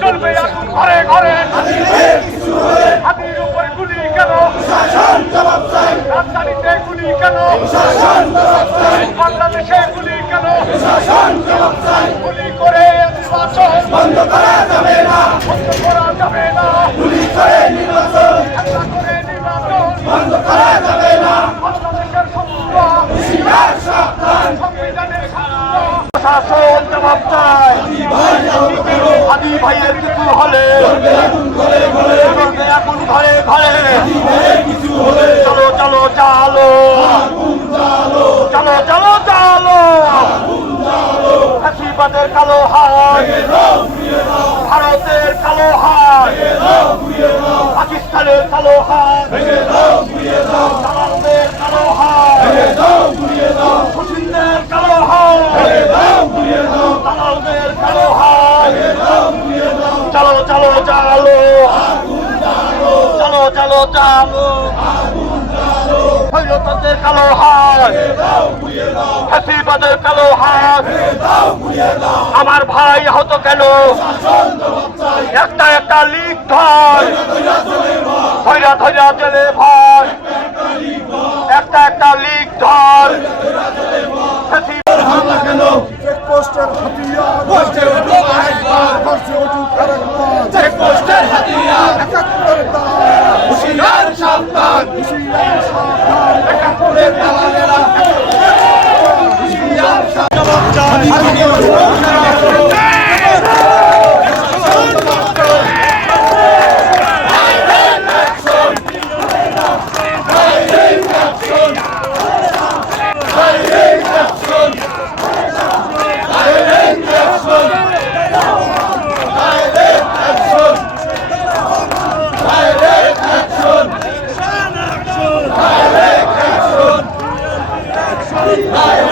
চলবে এখন ঘরে ঘরে হাতির উপরে গুলি কেন রাজধানীতে গুলি কেন বাংলাদেশে গুলি কেন গুলি করে নির্বাচন বন্ধ করা যাবে না গুলি করে নির্বাচন বন্ধ করা যাবে না বাংলাদেশের সংবিধানের প্রশাসন জবাব চায় হাদি ভাইয়ের কিছু হলে এখন ঘরে ঘরে চলো চলো চালো চলো চলো চালো ফাঁসিবাদের কালো হাত ভারতের কালো হাত পাকিস্তানের কালো হাত দালালদের কালো হাত মুসলিমদের কালো হাত দালালদের কালো হাত চলো চলো চালো চলো চলো চালো হৈরতদের কালো হাত ফাঁসিবাদের কালো হাত আমার ভাই আহত কেন একটা একটা লিগ ধর ধৈরা ধৈরা জেলে ভর একটা একটা লিগ ধর চেকপোস্টের হাতিয়ার চেকপোস্টের হাতিয়ার হুঁশিয়ার সাবধান একাত্তরের দালালেরা হুঁশিয়ার Action!